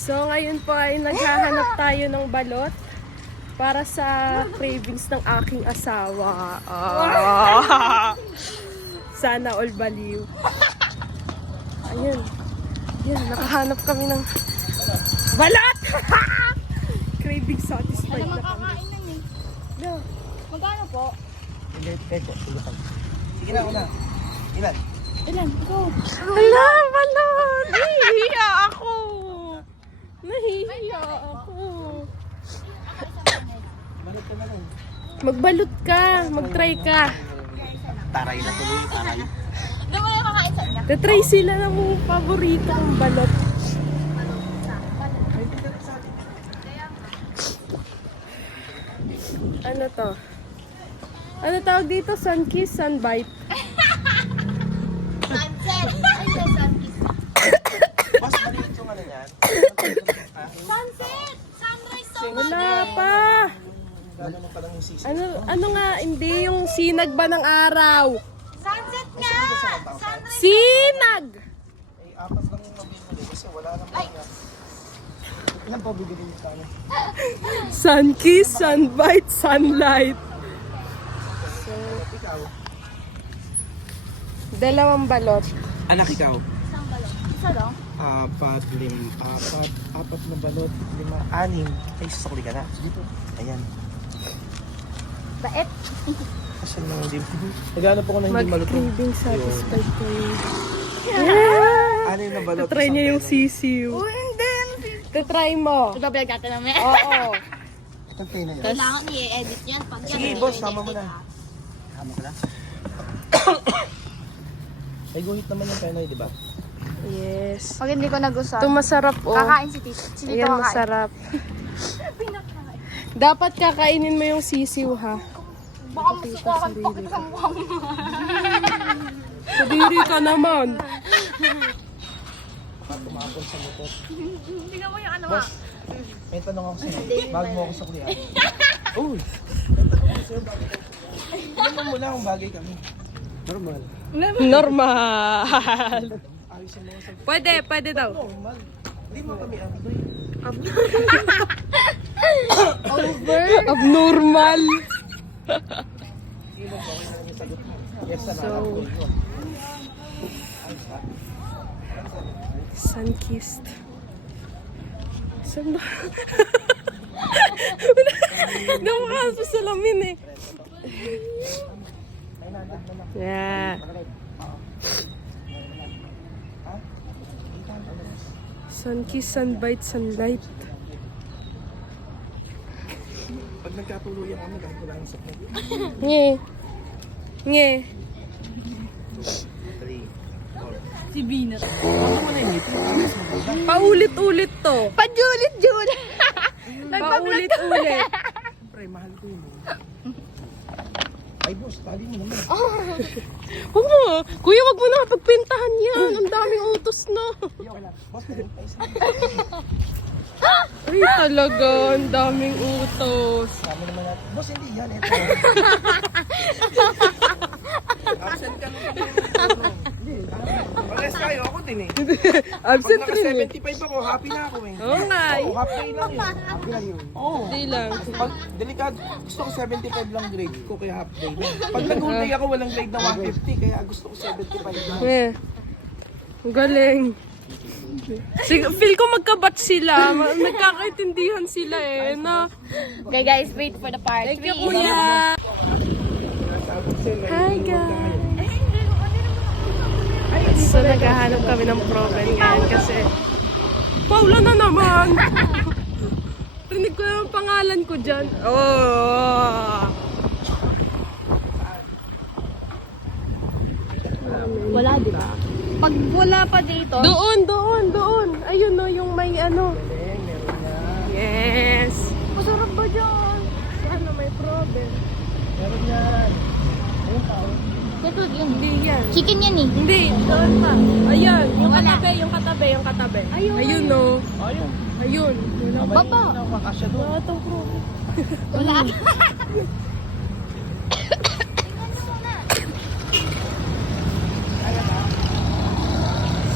So ngayon po ay naghahanap tayo ng balot para sa cravings ng aking asawa. Sana all baliw. Ayun. Yan, nakahanap kami ng balot! Craving satisfied na kami. Makakain lang eh. No. Magkano po? Sige na, una. Ilan? Ilan? Ikaw. Hala, balot! Nahihiya ako! Nahihiya ako. Balot ka na lang. Magbalot ka, mag-try ka. Taray na tuloy, taray. Hindi mo na kakain sa kanya. Tatry sila ng mga paborito ng balot. Ano to? Ano tawag dito? Sunkiss, sunbite. Sunset. Ay, sunkiss. Mas maliit yung ano yan. Sunset! Sunrise so Wala pa. Gano'n mo palang yung sisi. Ano nga, hindi yung sinag ba ng araw? Sunset nga! Sunrise! Sinag! Eh, apat lang yung mabibili kasi wala naman yan. Ilan pa bibili yung kanya? Sunkiss, sunbite, sunlight. Ikaw? Dalawang balot. Anak, ikaw? Isang balon. Isa lang? Apat na balot, 5, 6. Ay, sasakuli ka na. Dito. Ayan. Bait. Kasi naman din. Naghanap ako na hindi malutong. Mag-craving satisfied kayo. Ano yung nabalot? Tatry niya yung sisiw. Hindi. Tatry mo. Ito natin namin. Oo. Ito pay na yun. Kailangan i-edit yan. Pag Sige, boss, sama mo na. Sama ko na. Ay, guhit naman yung penoy, di ba? Yes. Pag hindi ko nagustuhan, Ito masarap oh. kakain si Tito. Si Tito Ayan, kakain. masarap. Dapat kakainin mo yung sisiw ha. Baka masukakan pa kita sa mukha mo. Kadiri ka naman. Baka tumapon sa motor. Tingnan mo yung ano Boss, may tanong ako sa'yo. Bago mo ako sa kulihan. Uy! May tanong ako sa'yo bago tayo. Tingnan mo lang kung bagay kami. Normal. Normal. Ayos yung mga sagot. Pwede daw. Normal. Hindi mo kami abdoy. Abnormal. Sige mo, bawal na yung sagot mo. Yes, sana. So, sun-kissed. Saan ba? Namukhang sa salamin eh. Yeah. Sun-kiss, sunbite, sunlight. Pag nagkatuluyan kami, kahit wala ang sakit. Nge. Nge. 3, 4. Si Bina. Ano mo na yung ngipin? Ayos mo ba? Paulit-ulit to. Pajulit-julit. Paulit-ulit. Pre, mahal ko yun. Ay, boss, tali mo naman. Huwag mo. Kuya, wag mo na pagpintahan yan. Ang daming utos na. Boss, pa isa. Ay, talaga. Ang daming utos. Sabi naman natin. Boss, hindi yan. Ito. Absent ka naman. Hindi. Pares tayo. Ako din eh. Absent Pag rin eh. naka-75 ako, happy na ako eh. Oo nga eh. Oo, half day lang yun. Happy lang yun. Oo. Hindi lang. Pag delikado, gusto ko 75 lang grade ko kaya half day lang. Pag nag-whole day ako, walang grade na 150 kaya gusto ko 75 lang. Eh. Ang galing. Feel ko magkabatch sila. Nagkakaintindihan sila eh. No? Okay guys, wait for the part 3. Thank you, kuya. Hi, guys. So, naghahanap kami ng proven ngayon kasi Paula na naman! Rinig ko naman pangalan ko dyan. Oh! Wala, di ba? Pag wala pa dito, Doon! Ayun no, yung may ano. Yes! masarap ba dyan? Sana may proven. Meron yan. Ayun tao. Ito yun. Hindi yan. Chicken yan eh. Hindi, doon pa. Ayan, yung Wala. katabi. Ayun. Ayun no. Ayun. Ayun. Wala pa. Baba. Nakakasya doon. Wala tong proven. Wala.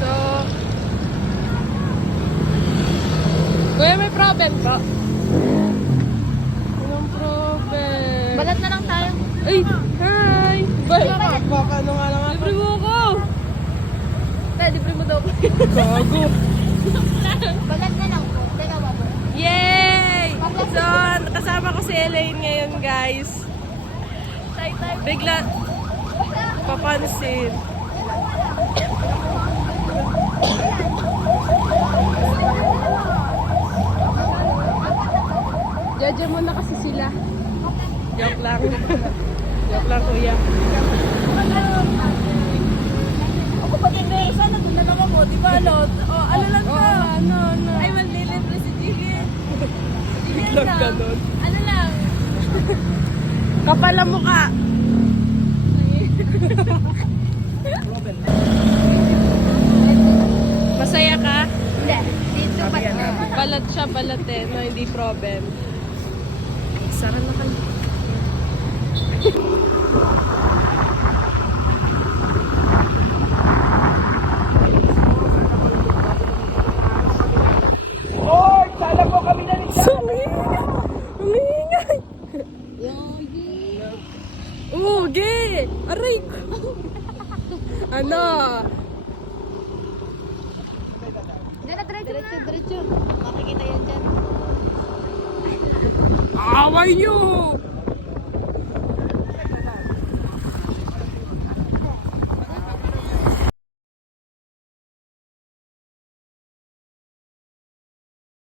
So, Kuya, may problem po. Anong problem? Balat na lang tayo. Ay, hi! Baka ano nga lang ako. Libre mo ako! Libre mo daw. Gago! Balat na lang po. Dalawa po. Yay! So, kasama ko si Elaine ngayon, guys. Bigla papansin. Jaja mo na kasi sila. Joke lang. Joke lang, kuya. Ako pag inversa, nandun na lang ako. Di ba, Lot? O, ano lang to? Ano. Ay, manlilibre si Jiggy. Biglang ganun. Ano lang? Kapal ang mukha. Masaya ka? Hindi. Dito pa. Balat siya, balat eh. No, hindi problem. Sara na kayo. Oy! Sana po kami na rin siya! Umingay! Ugi! Aray ko! Ano? Diretso. Makikita yan dyan. Away nyo!